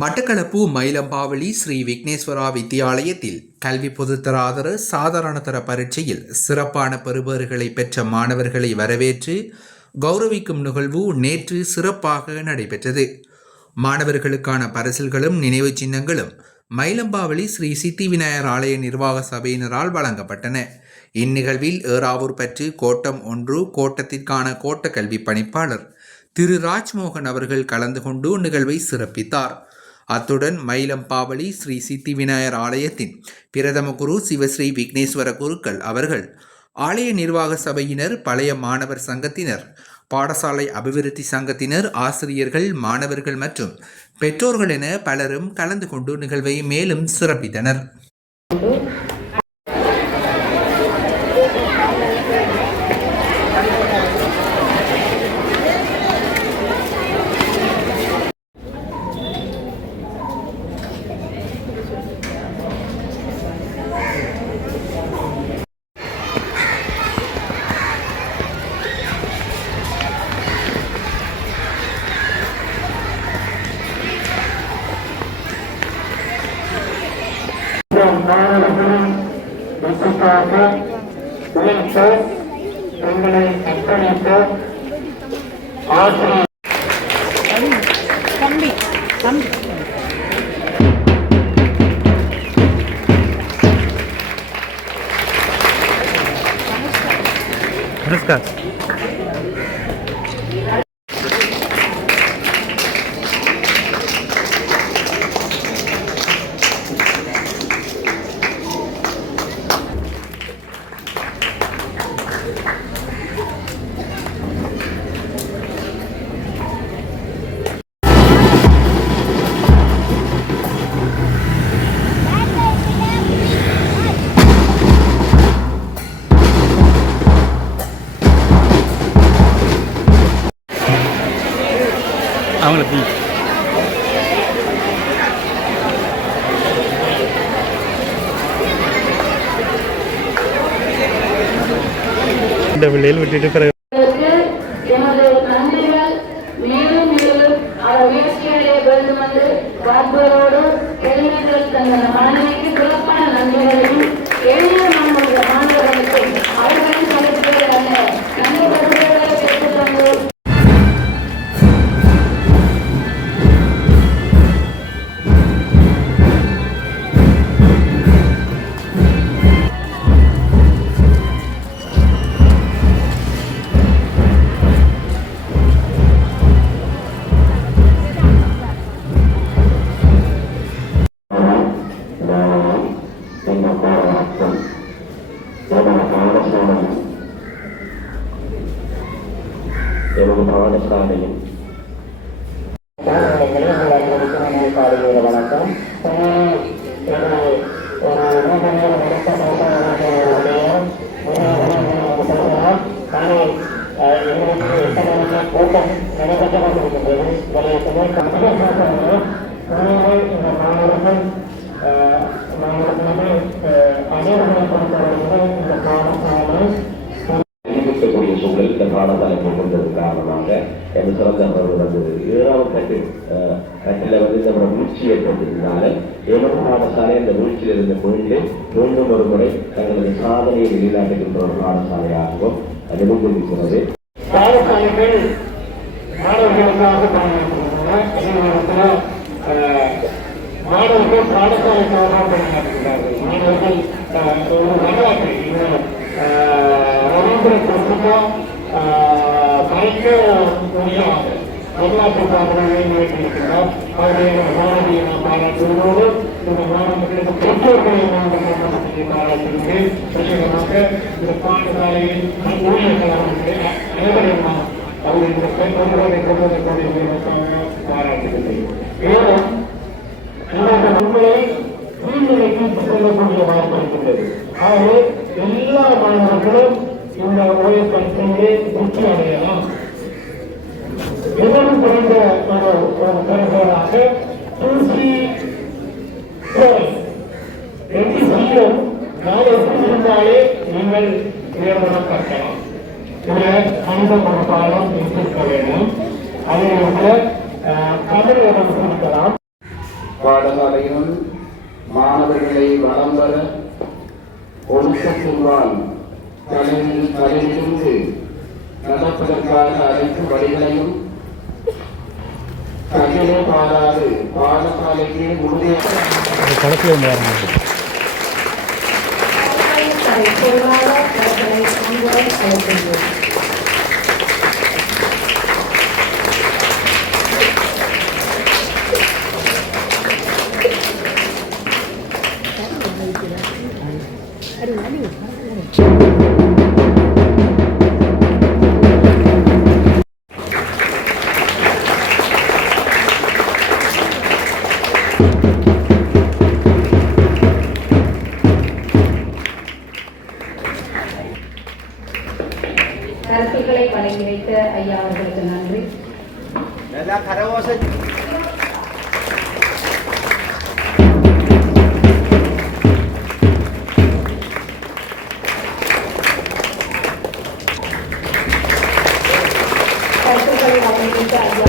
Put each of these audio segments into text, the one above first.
மட்டக்களப்பு மயிலம்பாவளி ஸ்ரீ விக்னேஸ்வரா வித்தியாலயத்தில் கல்வி பொதுத்தராதர சாதாரணதர பரீட்சையில் சிறப்பான பெறுபேறுகளை பெற்ற மாணவர்களை வரவேற்று கௌரவிக்கும் நிகழ்வு நேற்று சிறப்பாக நடைபெற்றது. மாணவர்களுக்கான பரிசில்களும் நினைவு சின்னங்களும் மயிலம்பாவளி ஸ்ரீ சித்தி விநாயகர் ஆலய நிர்வாக சபையினரால் வழங்கப்பட்டன. இந்நிகழ்வில் ஏறாவூர் பற்று கோட்டம் 1 கோட்டத்திற்கான கோட்ட கல்வி பணிப்பாளர் திரு ராஜ்மோகன் அவர்கள் கலந்து கொண்டு நிகழ்வை சிறப்பித்தார். அத்துடன் மயிலம்பாவளி ஸ்ரீ சித்தி விநாயகர் ஆலயத்தின் பிரதம குரு சிவஸ்ரீ விக்னேஸ்வர குருக்கள் அவர்கள், ஆலய நிர்வாக சபையினர், பழைய மாணவர் சங்கத்தினர், பாடசாலை அபிவிருத்தி சங்கத்தினர், ஆசிரியர்கள், மாணவர்கள் மற்றும் பெற்றோர்கள் என பலரும் கலந்து கொண்டு நிகழ்வை மேலும் சிறப்பித்தனர். மாணவர்களின் வெற்றிக்காக உழைத்த எங்களை அர்ப்பணித்த ஆசிரியர் அவங்களுக்கு இந்த விலையில் விட்டுட்டு பிறகு எமது நன்றிகள் மேலும் மேலும் முயற்சிகளை வேண்டும் என்று வாழ்வோடு இளைஞர்கள் தங்கள் மாணவிக்கு சிறப்பான நன்றிகளையும் எளிய மாணவர்களுக்கு அவர்களின் படிப்புகளை அல்ல நல்ல படிப்புகளை பெற்றுத் தந்து பாடசாலையும் வணக்கம். கூட்டம் நடைபெற்று கொண்டிருக்கின்றது. இந்த மாணவர்கள் அனைவரை பொறுத்தவரையில் இந்த பாடசாலை இருக்கக்கூடிய சூழல் இந்த பாடசாலை கொண்டது காரணமாக எனக்கு சிறந்த வந்தது. 7ஆம் கட்டில இந்த வீழ்ச்சி ஏற்பட்டிருந்தால ஏழாம் பாடசாலை அந்த வீழ்ச்சியில் இருந்து மீண்டு மீண்டும் ஒரு முறை தங்களது சாதனையை வெளிநாட்டுகின்ற ஒரு பாடசாலையாகவும் அது முன்னிறுத்துகிறது. பாடசாலைகள் மாணவர்களுக்காக பயன்படுத்துகின்றன. மாணவர்கள் பாடசாலைக்காக பயன்படுத்துகிறார்கள். மாணவர்கள் ஒரு வரலாற்று மறைக்க முடியாது வரலாற்று சாதனைகளை நிகழ்த்தியிருக்கிறார். அவருடைய மாணவியை நாம் பாராட்டுவதோடு இந்த மாணவர்களுக்கு பெற்றோர்களை நாங்கள் பாராட்டுகிறேன். விசேஷமாக இந்த பாடசாலையின் ஊழியர்கள் அவர்களுடைய அனைவரையும் அவர்கள் இந்த பெற்றோர்களை கொள்வதற்காக பாராட்டுகிறேன். மேலும் இந்த உண்மையை கீழ்நிலைக்கு செல்லக்கூடிய வாய்ப்பு இருக்கின்றது. ஆகவே எல்லா மாணவர்களும் இந்த ஓய்வு பயிற்சியிலே வெற்றி அடையலாம். மிகவும் குறைந்த ஒரு பெறுவதாக இருந்தாலே நீங்கள் உயர்வனம் கற்கலாம். கணித பாடம் இருக்க வேண்டும். அதில் தமிழ் இருக்க பாடசாலையிலும் மாணவர்களை வளம் வர ஒழுக்கத்தின்பால் தலையிலிருந்து நடப்பதற்கான அனைத்து வழிகளையும் கையிலே பாராது பாடசாலைக்கு முழுமையாக கருத்துக்களை வழங்கி வைத்த ஐயா அவர்களுக்கு நன்றி. கருத்துக்களை வழங்கி வைத்த ஐயா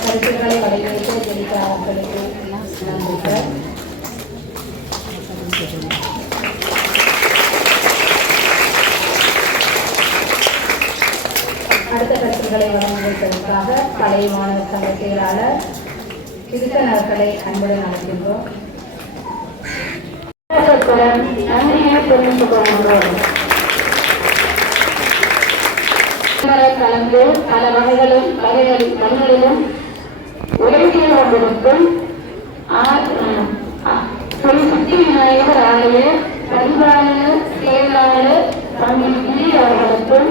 கருத்துக்களை வழங்கிய ஜெனிகா அவர்களுக்கு நன்றி. அடுத்த கருத்துக்களை வழங்குவதற்காக பழைய மாணவர் சங்க செயலாளர் திருத்தன் அவர்களை அன்புடன் அழைக்கின்றோம். நன்றியை தெரிவித்துக் கொள்கின்றோம். கலந்து பல வகைகளிலும் உதவியை கொண்டிருக்கும் சுத்தி விநாயகர் ஆலய பரிபாலன செயலாளர் பங்குதி அவர்களுக்கும்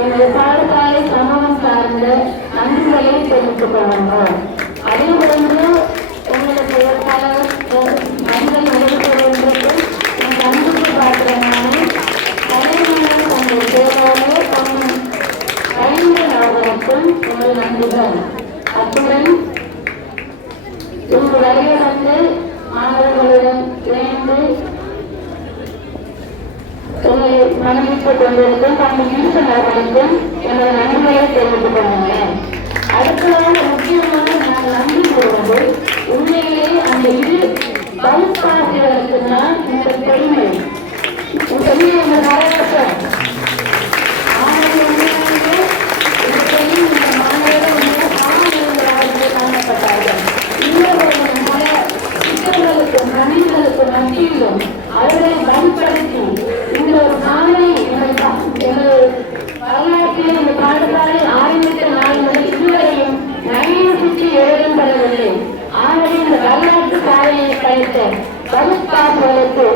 எனது பாடசாலை சமூகம் சார்ந்த நன்றிகளை தெரிவித்துக் கொள்கின்றோம். அதே போன்று எங்களுக்கு பல மனிதன் நடைபெறுவதற்கும் எனக்கு அன்புக்கு பார்க்கிறனால தலைமையில் தங்கள் செயலாளர் கலைஞர் அவர்களுக்கும் எனது நன்றிகள். அத்துடன் இங்கு வருகை வந்து மாணவர்களுடன் இணைந்து என்னை மனதிட்டுக் கொண்டிருக்கும் தங்கள் ஈசன் அவர்களுக்கும் எனது நன்றிகளை தெரிவித்துக் கொள்கிறேன். அடுத்ததாக முக்கியமாக நான் நன்றி கூறுவது உண்மையிலே அந்த இரு வகுப்பாசிரியர்களுக்கு தான் இந்த பெருமை இந்த நாராயணன் மனிதர்களுக்கு மத்தியிலும் அவர்களை பயன்படுத்தி இந்த ஒரு நாளை வரலாற்றில் இந்த பாடசாலை ஆரம்பித்த நாள் முதல் இதுவரையும் நகையுற்றி எழுதப்படவில்லை. ஆகவே இந்த வரலாற்று சாதனையை படித்த வகுப்பாசிரியர்களுக்கு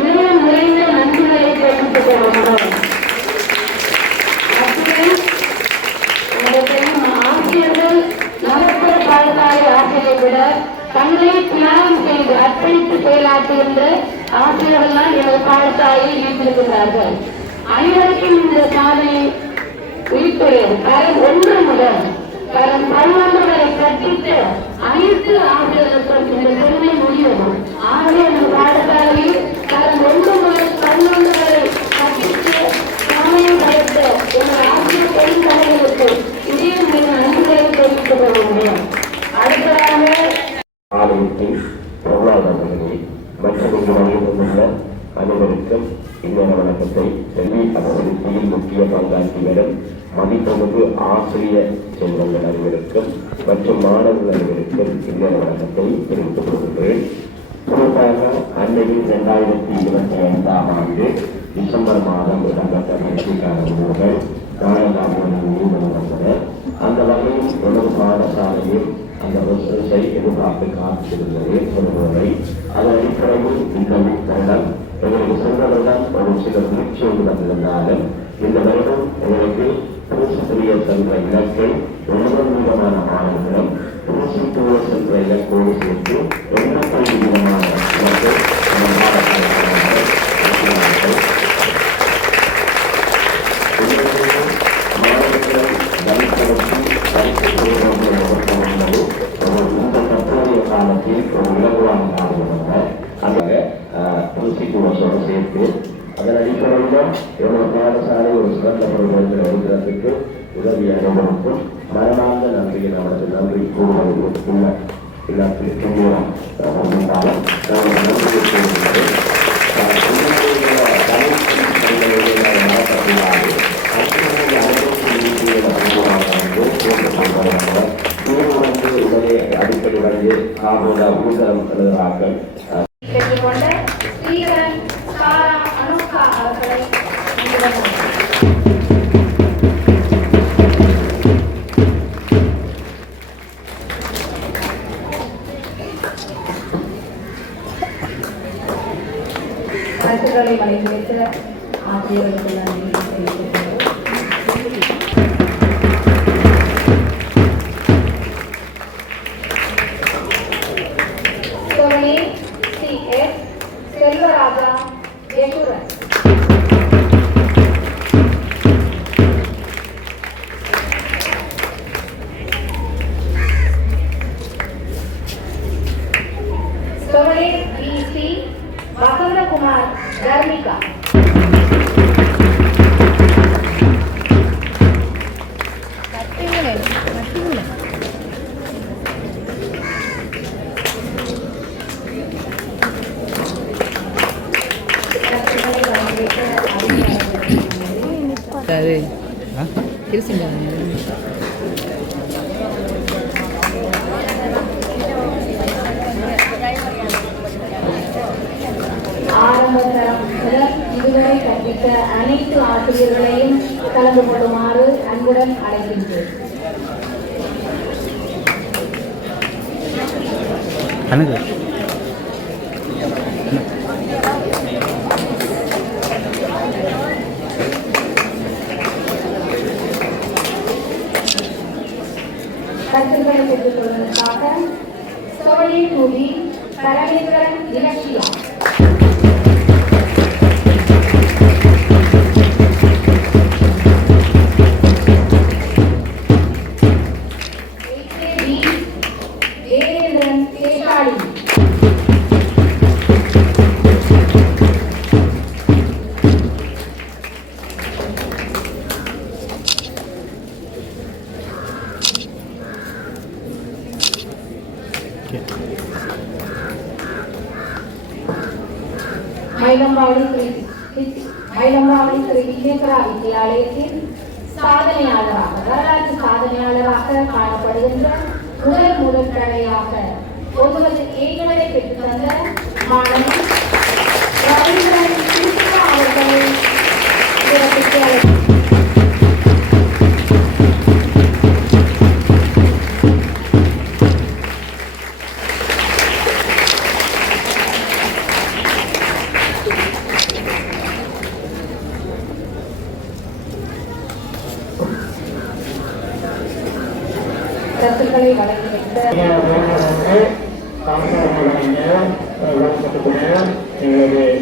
இன்னும் நிறைந்த நன்றிகளை தெரிவித்துக் கொள்கிறோம். ஆசிரியர்கள் நகர்ப்புற பாடசாலை ஆசிரியரை விட தங்களை தியாகம் செய்து அர்ப்பணித்து செயலாற்றுகின்ற ஆசிரியர்கள் தான் எனது பாடசாலையில் ஈர்த்திருக்கிறார்கள். அனைவருக்கும் இந்த சாதனை உயிர்த்துள்ளது. தரம் 1 முதல் தரம் 11 வரை கற்பித்த அனைத்து ஆசிரியர்களுக்கும் இந்த பெருமை முடியும். ஆகவே எனது பாடசாலையில் தரம் 1 முதல் 11 வரை கற்பித்து சமயம் படைத்த எனது ஆசிரியர் பெருந்தலைகளுக்கு இதே நன்றிகளை தெரிவித்துக் கொள்கிறேன். அடுத்ததாக ஆலயத்தின் பொருளாதாரங்களை மற்றும் வழியுள்ள அனைவருக்கும் இந்த வணக்கத்தை செல்வி அபிவிருத்தியில் முக்கிய பங்காற்றி வரும் மதிப்புமிகு ஆசிரியர் செல்வங்கள் அனைவருக்கும் மற்றும் மாணவர்கள் அனைவருக்கும் இந்த வணக்கத்தை தெரிவித்துக் கொள்கிறேன். குறிப்பாக அன்னையில் 2025ஆம் ஆண்டு டிசம்பர் மாதம் இடம்பெற்ற பயிற்சிக்கான நூல்கள் நாடகாமல் வந்தன. அந்த வகையில் எனது பாடசாலையில் அந்த ரிசல்ட்டை எதிர்பார்த்து காத்திருந்தது சொல்வதை அதன் அடிப்படையில் இந்த வருடம் எங்களுக்கு சென்ற வருடம் ஒரு சில முயற்சியோடு வந்திருந்தாலும் இந்த வருடம் எங்களுக்கு பூசித்துறைய சென்ற இலக்கை 70% மாணவர்களும் பூசித்துவ சென்ற இலக்கோடு சேர்த்து 80% இலக்கை இந்த தற்போதைய காலத்தில் ஒரு இலகுவான காரணமாக அந்த பூசித்துவசோடு சேர்த்து அதன் அடிப்படையில் எவ்வளவு பாடசாலை ஒரு சிறந்த முறையில் வருகிறதுக்கு உதவி அனைவருக்கும் மனமார்ந்த நன்றியை நமது நன்றி கூறுவது அடிக்கடி வந்து காபோதா ஊசலம் எழுதுகிறார்கள். பெற்றுக்கொண்ட ஸ்ரீதரன் சாரா அனுஷ்கா அவர்களை கருத்துக்களை வழங்கியிருக்கிற ஆசிரியர்களுக்கு நன்றி தெரிவித்துக் செல்வராஜா யேசுரன் சி வசந்தகுமார் தர்மிகா ஆரம்பத்தரம் முதல் இதுவரை கற்பித்த அனைத்து ஆசிரியர்களையும் கலந்து கொள்ளுமாறு அன்புடன் அழைக்கின்றேன். கருத்துக்களை பெற்றுக் கொள்வதற்காக சோழி மூவி பரமேஸ்வரன் இலக்கியா தேவேந்திரன் தேசாடி மயிலம்பாவளி ஸ்ரீ விக்னேஸ்வரா வித்யாலயத்தில் சாதனையாளராக வரலாற்று சாதனையாளராக காணப்படுகின்ற முதல் தடையாக ஒருவருக்கு ஏற்கனவே பெற்றுத் தந்த மாணவன் ரவீந்திரன் கிருஷ்ணா அவர்களை கருத்துக்களை வழங்கியிருந்த எங்களுடைய